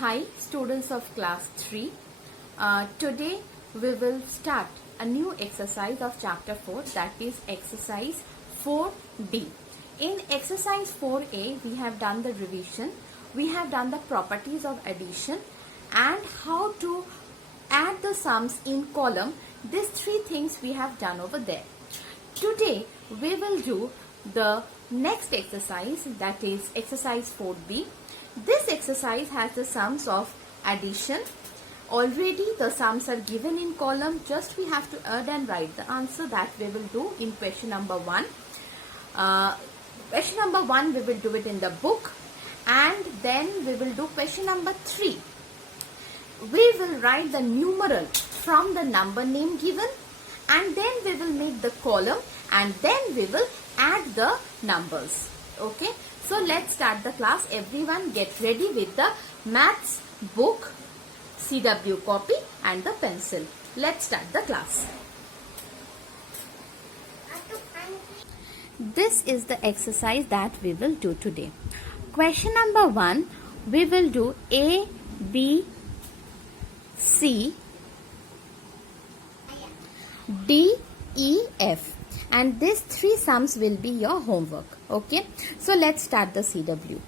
Hi, students of class 3. Today we will start a new exercise of chapter 4, that is exercise 4D. In exercise 4A, we have done the revision, we have done the properties of addition and how to add the sums in column. These three things we have done over there. Today we will do the next exercise, that is exercise 4B. This exercise has the sums of addition. Already the sums are given in column, just we have to add and write the answer. That we will do in question number 1. Question number 1 we will do it in the book, and then we will do question number 3. We will write the numeral from the number name given, and then we will make the column, and then we will add the numbers. Okay, so let's start the class. Everyone get ready with the maths book, CW copy and the pencil. Let's start the class. This is the exercise that we will do today. Question number 1, we will do A, B, C, D, E, F, and these three sums will be your homework. Okay, so let's start the CW.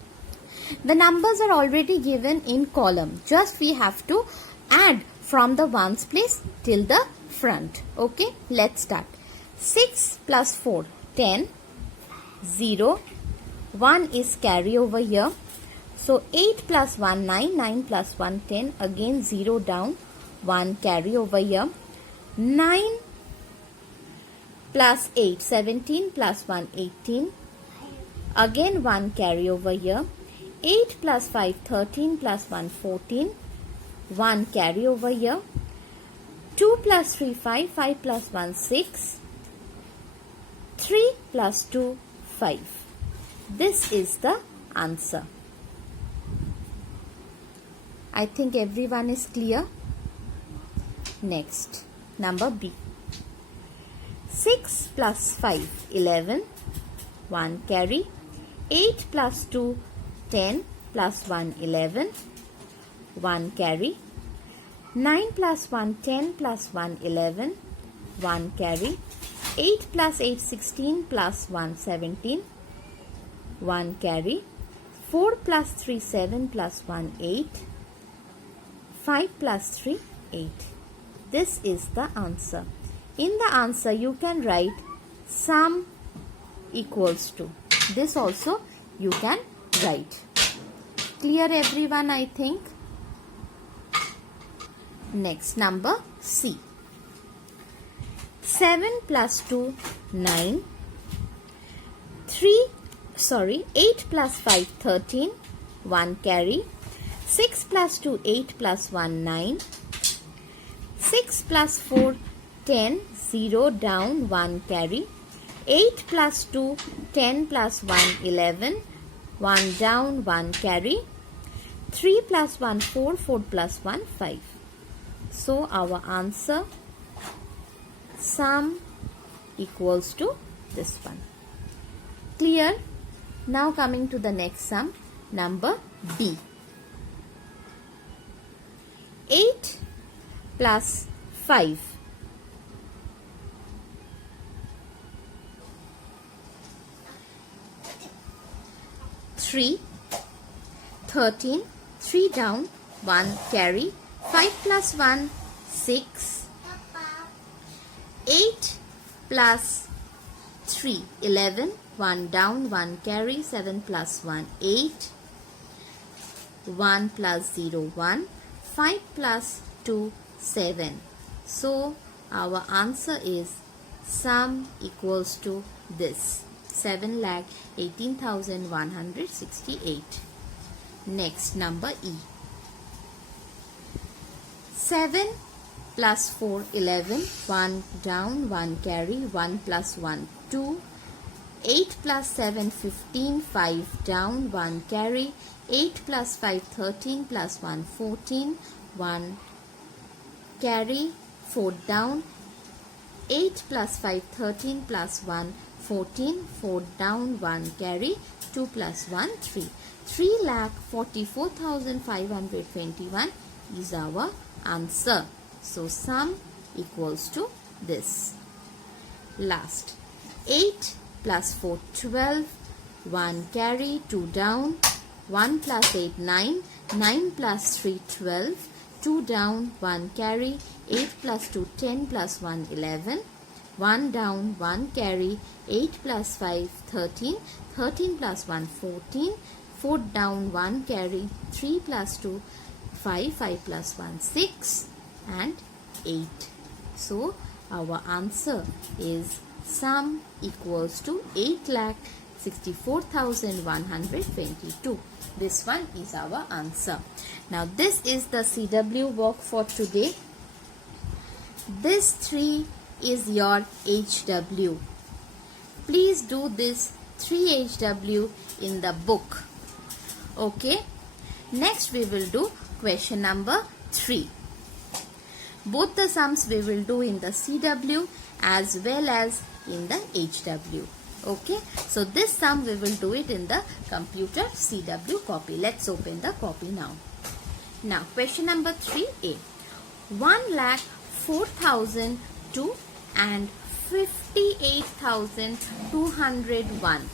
The numbers are already given in column, just we have to add from the ones place till the front. Okay, let's start. 6 plus 4, 10, 0, 1 is carry over here. So 8 plus 1, 9, 9 plus 1, 10, again 0 down, 1 carry over here. 9 plus 8, 17 plus 1, 18, again 1 carry over here. 8 plus 5, 13 plus 1, 14, 1 carry over here. 2 plus 3, 5, 5 plus 1, 6, 3 plus 2, 5. This is the answer. I think everyone is clear. Next, number B. 6 plus 5, 11, 1 carry. 8 plus 2, 10 plus 1, 11, 1 carry. 9 plus 1, 10 plus 1, 11, 1 carry. 8 plus 8, 16 plus 1, 17, 1 carry. 4 plus 3, 7 plus 1, 8. 5 plus 3, 8. This is the answer. In the answer you can write sum equals to. This also you can write. Clear everyone, I think. Next, number C. 7 plus 2, 9. 8 plus 5, 13. 1 carry. 6 plus 2, 8 plus 1, 9. 6 plus 4, 10, 0 down, 1 carry. 8 plus 2, 10 plus 1, 11. 1 down, 1 carry. 3 plus 1, 4, 4 plus 1, 5. So our answer, sum equals to this one. Clear? Now coming to the next sum, number D. 8 plus 5. 3, 13, 3 down, 1 carry. 5 plus 1, 6. 8 plus 3, 11, 1 down, 1 carry. 7 plus 1, 8. 1 plus 0, 1. 5 plus 2, 7. So our answer is sum equals to this, 7,18,168. Next, number E. 7 plus 4, 11, 1 down, 1 carry. 1 plus 1, 2. 8 plus 7, 15, 5 down, 1 carry. 8 plus 5, 13 plus 1, 14, 1 carry. 4 down. 8 plus 5, 13 plus 1, 14, 4 down, 1 carry. 2 plus 1, 3. 3,44,521 is our answer. So sum equals to this. Last. 8 plus 4, 12. 1 carry, 2 down. 1 plus 8, 9. 9 plus 3, 12. 2 down, 1 carry. 8 plus 2, 10 plus 1, 11. 1 down, 1 carry. 8 plus 5, 13. 13 plus 1, 14. 4 down, 1 carry. 3 plus 2, 5. 5 plus 1, 6. And 8. So our answer is sum equals to 8,64,122. This one is our answer. Now this is the CW work for today. This 3 is your HW. Please do this 3 HW in the book. Okay. Next we will do question number 3. Both the sums we will do in the CW as well as in the HW. Okay. So this sum we will do it in the computer CW copy. Let's open the copy now. Now question number 3A. 1,04,002 and 58,201.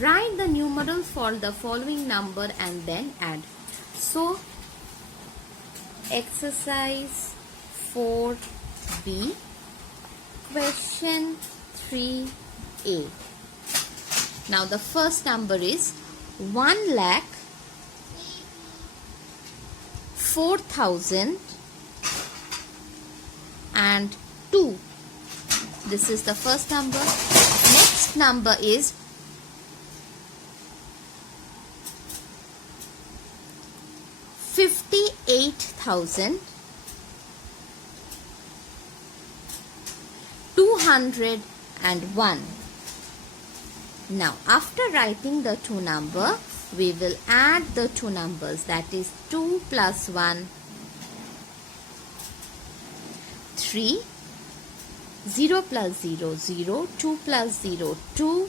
Write the numerals for the following number and then add. So exercise 4B, question 3A. Now the first number is 1,04,002. This is the first number. Next number is 58,201. Now after writing the two numbers, we will add the two numbers, that is 2 plus 1, 3, 0 plus 0, 0, 2 plus 0, 2,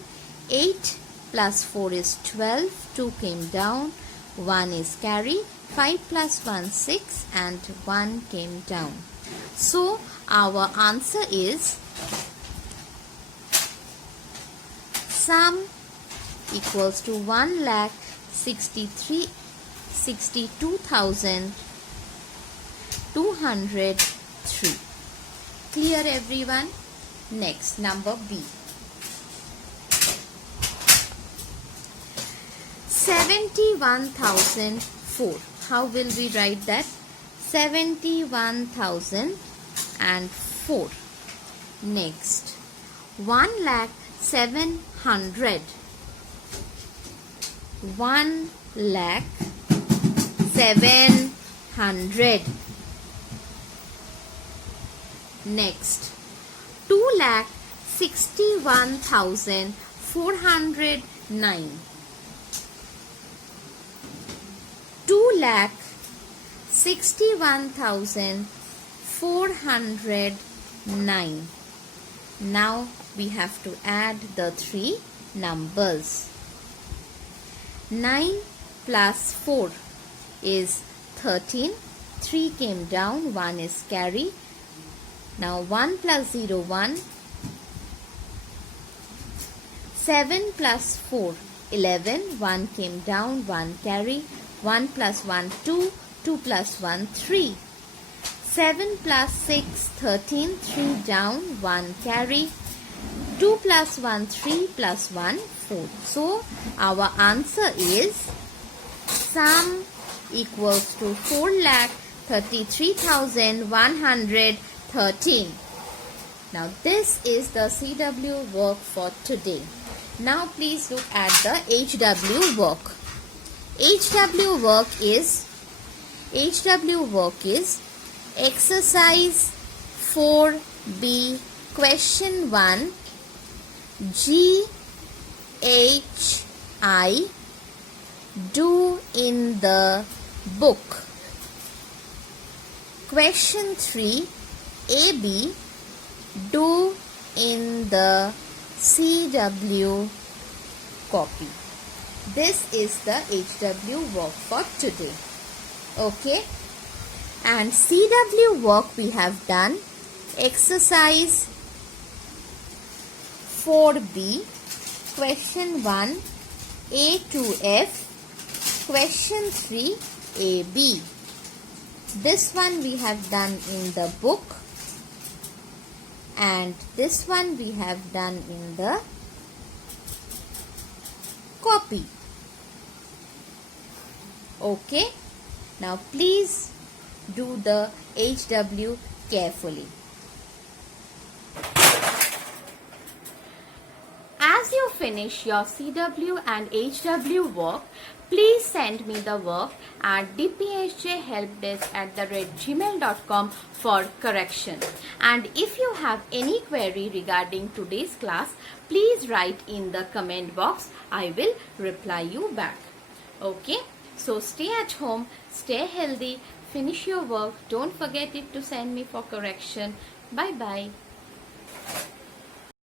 8 plus 4 is 12, 2 came down, 1 is carry, 5 plus 1, 6 and 1 came down. So our answer is sum equals to 1,62,203. Clear everyone? Next, number B. 71,004. How will we write that? 71,004. Next, 1,07,000. 1,07,000. Next, 2,61,409. 2,61,409. Now we have to add the three numbers. 9 plus 4 is 13. 3 came down, 1 is carry. Now 1 plus 0, 1. 7 plus 4, 11. 1 came down, 1 carry. 1 plus 1, 2. 2 plus 1, 3. 7 plus 6, 13. 3 down, 1 carry. 2 plus 1, 3 plus 1, 4. So our answer is sum equals to 4,33,113. Now this is the CW work for today. Now please look at the HW work. HW work is exercise 4B, question 1, GHI, do in the book. Question 3, AB, do in the CW copy. This is the HW work for today. Okay. And CW work we have done. Exercise 4B. Question 1 A to F. Question 3 AB. This one we have done in the book. And this one we have done in the copy. Okay. Now please do the HW carefully. As you finish your CW and HW work, please send me the work at dphjhelpdesk@gmail.com for correction. And if you have any query regarding today's class, please write in the comment box. I will reply you back. Okay? So stay at home, stay healthy, finish your work. Don't forget it to send me for correction. Bye bye.